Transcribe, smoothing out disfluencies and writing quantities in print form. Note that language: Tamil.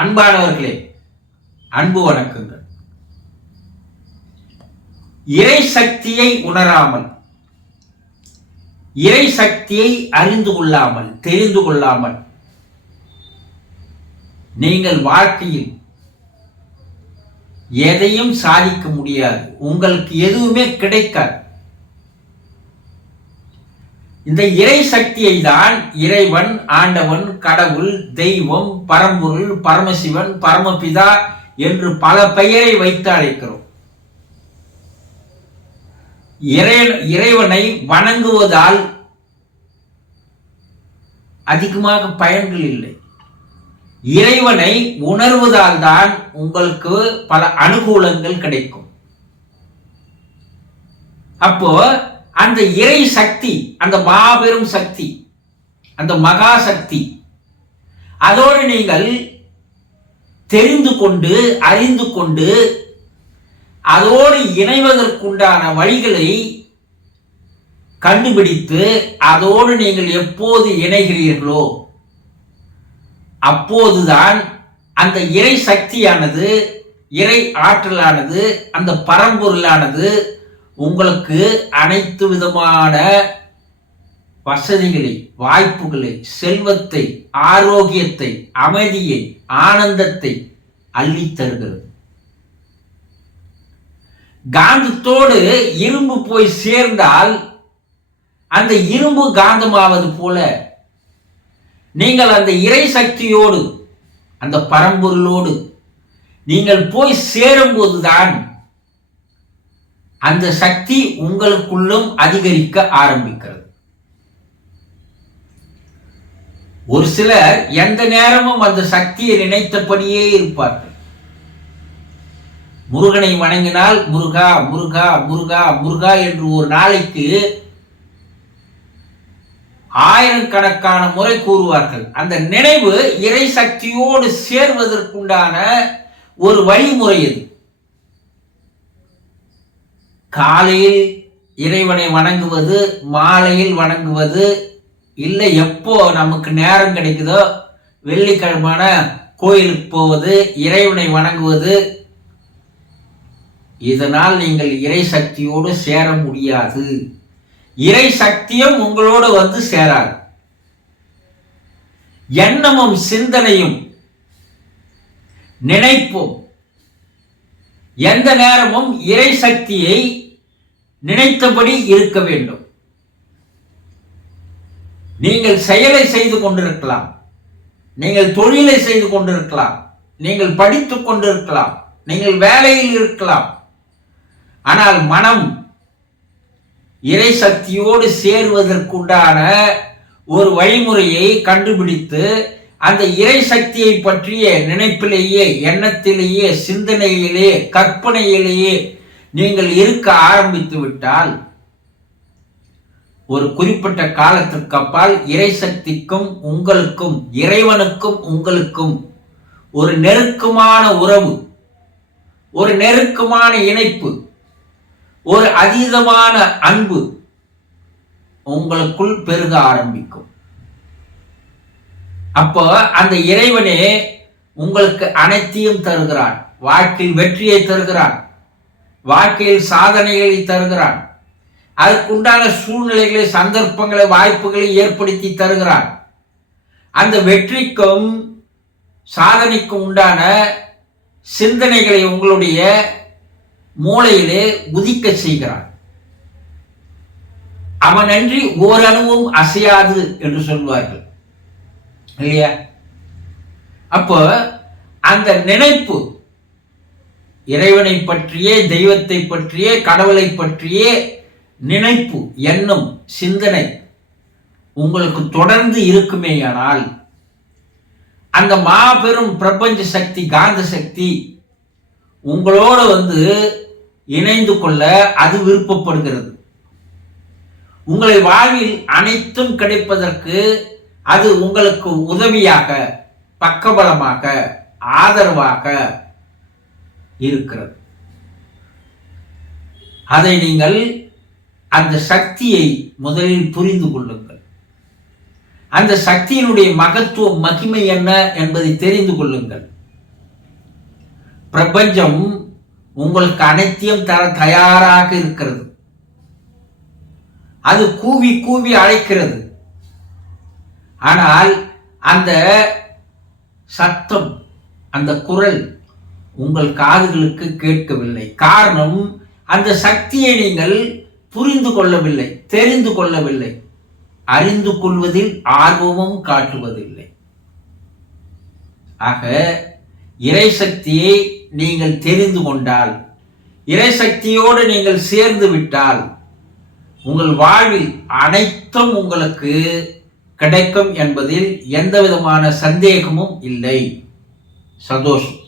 அன்பானவர்களே, அன்பு வணக்கங்கள். இறை சக்தியை உணராமல், இறை சக்தியை அறிந்து கொள்ளாமல், தெரிந்து கொள்ளாமல் நீங்கள் வாழ்க்கையில் எதையும் சாதிக்க முடியாது. உங்களுக்கு எதுவுமே கிடைக்காது. இந்த இறை சக்தியை தான் இறைவன், ஆண்டவன், கடவுள், தெய்வம், பரம்பொருள், பரமசிவன், பரமபிதா என்று பல பெயரை வைத்து அழைக்கிறோம். இறைவனை வணங்குவதால் அதிகமாக பயன்கள் இல்லை. இறைவனை உணர்வதால் தான் உங்களுக்கு பல அனுகூலங்கள் கிடைக்கும். அப்போ அந்த இறை சக்தி, அந்த மாபெரும் சக்தி, அந்த மகா சக்தி, அதோடு நீங்கள் தெரிந்து கொண்டு, அறிந்து கொண்டு, அதோடு இணைவதற்குண்டான வழிகளை கண்டுபிடித்து, அதோடு நீங்கள் எப்போது இணைகிறீர்களோ அப்போதுதான் அந்த இறை சக்தியானது, இறை ஆற்றலானது, அந்த பரம்பொருளானது உங்களுக்கு அனைத்து விதமான வசதிகளை, வாய்ப்புகளை, செல்வத்தை, ஆரோக்கியத்தை, அமைதியை, ஆனந்தத்தை அள்ளித் தருகிறது. காந்தத்தோடு இரும்பு போய் சேர்ந்தால் அந்த இரும்பு காந்தமாவது போல நீங்கள் அந்த இறை சக்தியோடு, அந்த பரம்பொருளோடு நீங்கள் போய் சேரும்போதுதான் அந்த சக்தி உங்களுக்குள்ளும் அதிகரிக்க ஆரம்பிக்கிறது. ஒரு சிலர் எந்த நேரமும் அந்த சக்தியை நினைத்தபடியே இருப்பார்கள். முருகனை வணங்கினால் முருகா முருகா முருகா முருகா என்று ஒரு நாளைக்கு ஆயிரக்கணக்கான முறை கூறுவார்கள். அந்த நினைவு இறை சக்தியோடு சேர்வதற்குண்டான ஒரு வழிமுறை அது. காலையில் இறைவனை வணங்குவது, மாலையில் வணங்குவது, இல்லை எப்போ நமக்கு நேரம் கிடைக்குதோ வெள்ளிக்கிழமான கோயிலுக்கு போவது, இறைவனை வணங்குவது. இதனால் நீங்கள் இறை சக்தியோடு சேர முடியாது. இறை சக்தியும் உங்களோடு வந்து சேராது. எண்ணமும் சிந்தனையும் நினைப்போம் எந்த நேரமும் இறை சக்தியை நினைத்தபடி இருக்க வேண்டும். நீங்கள் செயலை செய்து கொண்டிருக்கலாம், நீங்கள் தொழிலை செய்து கொண்டிருக்கலாம், நீங்கள் படித்துக் கொண்டிருக்கலாம், நீங்கள் வேலையில் இருக்கலாம். ஆனால் மனம் இறை சக்தியோடு சேருவதற்குண்டான ஒரு வழிமுறையை கண்டுபிடித்து அந்த இறை சக்தியை பற்றிய நினைப்பிலேயே, எண்ணத்திலேயே, சிந்தனையிலேயே, கற்பனையிலேயே நீங்கள் இருக்க ஆரம்பித்து விட்டால் ஒரு குறிப்பிட்ட காலத்திற்கு அப்பால் இறை சக்திக்கும் உங்களுக்கும், இறைவனுக்கும் உங்களுக்கும் ஒரு நெருக்கமான உறவு, ஒரு நெருக்கமான இணைப்பு, ஒரு அதீதமான அன்பு உங்களுக்குள் பெருக ஆரம்பிக்கும். அப்போ அந்த இறைவனே உங்களுக்கு அனைத்தையும் தருகிறான். வாழ்க்கையில் வெற்றியை தருகிறான், வாழ்க்கையில் சாதனைகளை தருகிறான், அதற்குண்டான சூழ்நிலைகளை, சந்தர்ப்பங்களை, வாய்ப்புகளை ஏற்படுத்தி தருகிறான். அந்த வெற்றிக்கும் சாதனைக்கும் உண்டான சிந்தனைகளை உங்களுடைய மூளையிலே உதிக்க செய்கிறான். அவனன்றி ஓரளவும் அசையாது என்று சொல்வார்கள் இல்லையா? அப்போ அந்த நினைப்பு, இறைவனை பற்றியே, தெய்வத்தை பற்றியே, கடவுளை பற்றியே நினைப்பு, எண்ணம், சிந்தனை உங்களுக்கு தொடர்ந்து இருக்குமேயானால் அந்த மாபெரும் பிரபஞ்ச சக்தி, காந்த சக்தி உங்களோடு வந்து இணைந்து கொள்ள அது விருப்பப்படுகிறது. உங்களை வாழ்வில் அனைத்தும் கிடைப்பதற்கு அது உங்களுக்கு உதவியாக, பக்கபலமாக, ஆதரவாக இருக்கிறது. அதை நீங்கள் அந்த சக்தியை முதலில் புரிந்து கொள்ளுங்கள். அந்த சக்தியினுடைய மகத்துவம், மகிமை என்ன என்பதை தெரிந்து கொள்ளுங்கள். பிரபஞ்சம் உங்களுக்கு அனைத்தையும் தர தயாராக இருக்கிறது. அது கூவி கூவி அழைக்கிறது. ஆனால் அந்த சத்தம், அந்த குரல் உங்கள் காதுகளுக்கு கேட்கவில்லை. காரணம், அந்த சக்தியை நீங்கள் புரிந்து கொள்ளவில்லை, தெரிந்து கொள்ளவில்லை, அறிந்து கொள்வதில் ஆர்வமும் காட்டுவதில்லை. ஆக இறை சக்தியை நீங்கள் தெரிந்து கொண்டால், இறை சக்தியோடு நீங்கள் சேர்ந்து விட்டால், உங்கள் வாழ்வில் அனைத்தும் உங்களுக்கு கிடைக்கும் என்பதில் எந்த விதமான சந்தேகமும் இல்லை. சந்தோஷம்.